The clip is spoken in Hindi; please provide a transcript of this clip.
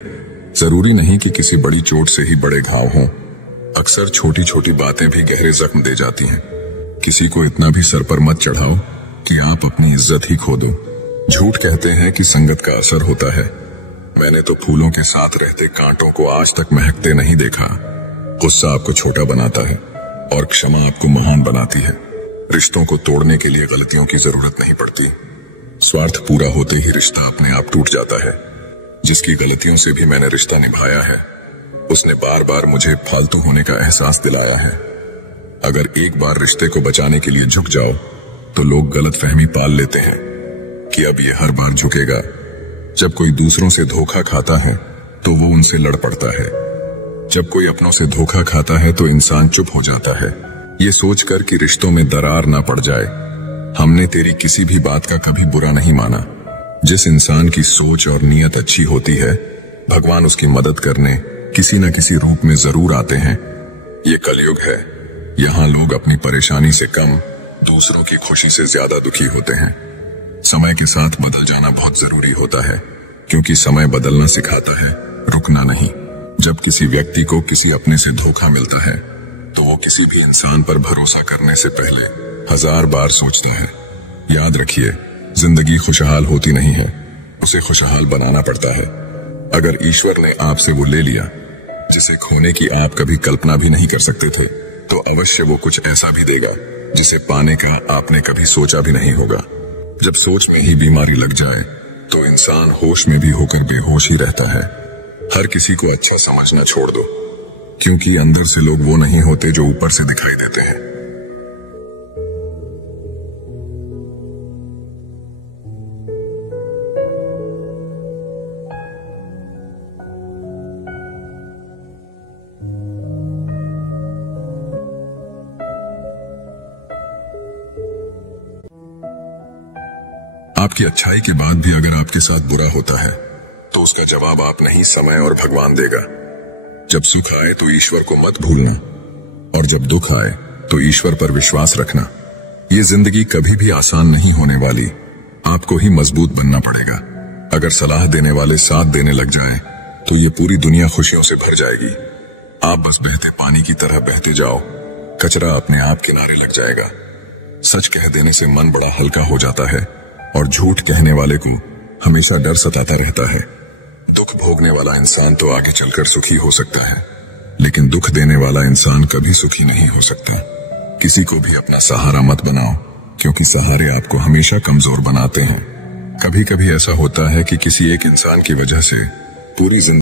जरूरी नहीं कि किसी बड़ी चोट से ही बड़े घाव हों। अक्सर छोटी छोटी बातें भी गहरे जख्म दे जाती हैं। किसी को इतना भी सर पर मत चढ़ाओ कि आप अपनी इज्जत ही खो दो। झूठ कहते हैं कि संगत का असर होता है। मैंने तो फूलों के साथ रहते कांटों को आज तक महकते नहीं देखा। गुस्सा आपको छोटा बनाता है और क्षमा आपको महान बनाती है। रिश्तों को तोड़ने के लिए गलतियों की जरूरत नहीं पड़ती। स्वार्थ पूरा होते ही रिश्ता अपने आप टूट जाता है। जिसकी गलतियों से भी मैंने रिश्ता निभाया है, उसने बार बार मुझे फालतू होने का एहसास दिलाया है। अगर एक बार रिश्ते को बचाने के लिए झुक जाओ तो लोग गलतफहमी पाल लेते हैं कि अब ये हर बार झुकेगा। जब कोई दूसरों से धोखा खाता है तो वो उनसे लड़ पड़ता है। जब कोई अपनों से धोखा खाता है तो इंसान चुप हो जाता है, ये सोचकर कि रिश्तों में दरार ना पड़ जाए। हमने तेरी किसी भी बात का कभी बुरा नहीं माना। जिस इंसान की सोच और नीयत अच्छी होती है, भगवान उसकी मदद करने किसी न किसी रूप में जरूर आते हैं। ये कलयुग है, यहाँ लोग अपनी परेशानी से कम दूसरों की खुशी से ज्यादा दुखी होते हैं। समय के साथ बदल जाना बहुत जरूरी होता है, क्योंकि समय बदलना सिखाता है, रुकना नहीं। जब किसी व्यक्ति को किसी अपने से धोखा मिलता है तो वो किसी भी इंसान पर भरोसा करने से पहले 1000 बार सोचता है। याद रखिए, जिंदगी खुशहाल होती नहीं है, उसे खुशहाल बनाना पड़ता है। अगर ईश्वर ने आपसे वो ले लिया जिसे खोने की आप कभी कल्पना भी नहीं कर सकते थे, तो अवश्य वो कुछ ऐसा भी देगा जिसे पाने का आपने कभी सोचा भी नहीं होगा। जब सोच में ही बीमारी लग जाए तो इंसान होश में भी होकर बेहोश ही रहता है। हर किसी को अच्छा समझना छोड़ दो, क्योंकि अंदर से लोग वो नहीं होते जो ऊपर से दिखाई देते हैं। आपकी अच्छाई के बाद भी अगर आपके साथ बुरा होता है तो उसका जवाब आप नहीं, समय और भगवान देगा। जब सुख आए तो ईश्वर को मत भूलना, और जब दुख आए तो ईश्वर पर विश्वास रखना। ये जिंदगी कभी भी आसान नहीं होने वाली, आपको ही मजबूत बनना पड़ेगा। अगर सलाह देने वाले साथ देने लग जाएं, तो ये पूरी दुनिया खुशियों से भर जाएगी। आप बस बहते पानी की तरह बहते जाओ, कचरा अपने आप किनारे लग जाएगा। सच कह देने से मन बड़ा हल्का हो जाता है, और झूठ कहने वाले को हमेशा डर सताता रहता है। दुख भोगने वाला इंसान तो आगे चलकर सुखी हो सकता है, लेकिन दुख देने वाला इंसान कभी सुखी नहीं हो सकता। किसी को भी अपना सहारा मत बनाओ, क्योंकि सहारे आपको हमेशा कमजोर बनाते हैं। कभी कभी ऐसा होता है कि किसी एक इंसान की वजह से पूरी जिंदगी